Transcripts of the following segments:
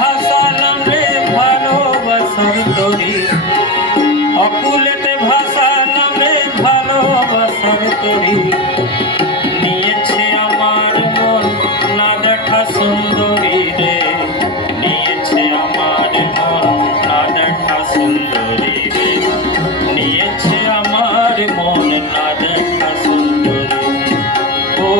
ভাসালাম রে ভালোবাসার তরি, অকুলেতে ভাসালাম রে ভালোবাসার তরি। নিয়েছে আমার মন না দেখা সুন্দরী রে, নিয়েছে আমার মন না দেখা সুন্দরী রে, নিয়েছে আমার মন না দেখা সুন্দরী। ও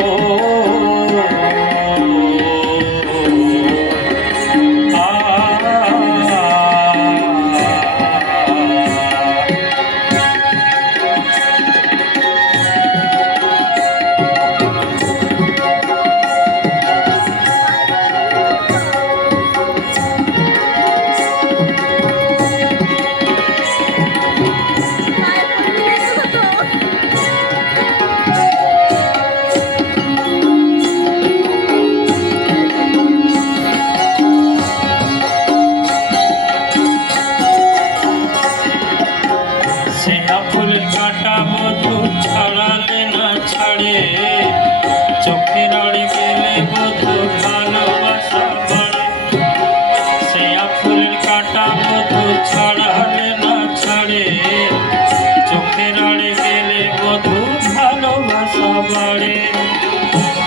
কাটা মধু ছড়ালে না ছাড়ে, চোখের আড়ে গেলে মধু ভালোবাসা বাড়ে। সেয়া ফুলের কাটা মধু ছড়ালে না ছাড়ে, চোখের আড়ে গেলে মধু ভালোবাসা বাড়ে।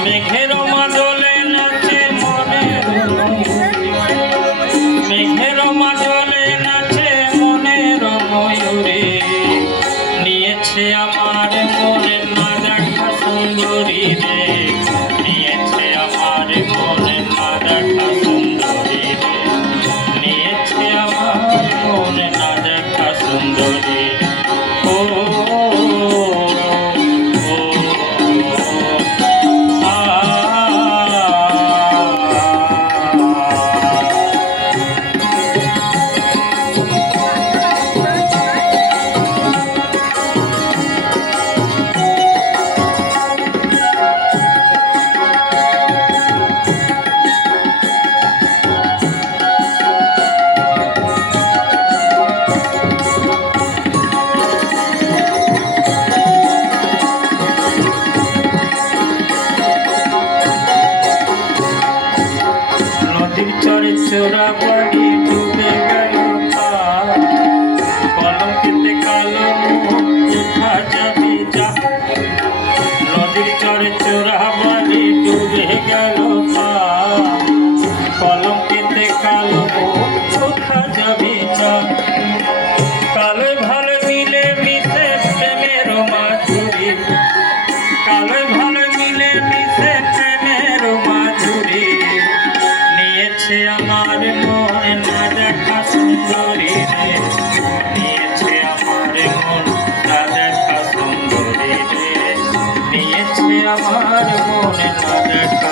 মেঘের মাদলে নাচে মনের ময়ূরী, মেঘের মাদলে নাচে মনের ময়ূরী। নিয়েছে আমার মনে না দেখা সুন্দরী রে, নিয়েছে আমার মনে না দেখা সুন্দরী রে, নিয়েছে আমার মনে না দেখা সুন্দরী। ও চোরা বাড়ি ডুবে গেল কলঙ্কিতে কালো উঠা যাবি যা। নদীর চরে চোরা বাড়ি ডুবে গেল কলঙ্কিতে কালো উঠা যাবি যা। কালো ভালো মিলে মিশে প্রেমের মাধুরী, কালো ভালো মিলে মিশে প্রেমের মাধুরী। নিয়েছে আমার মন না দেখা সুন্দরী রে, নিয়েছে আমার মন না দেখা সুন্দরী রে, নিয়েছে আমার মন না দেখা